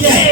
Yeah.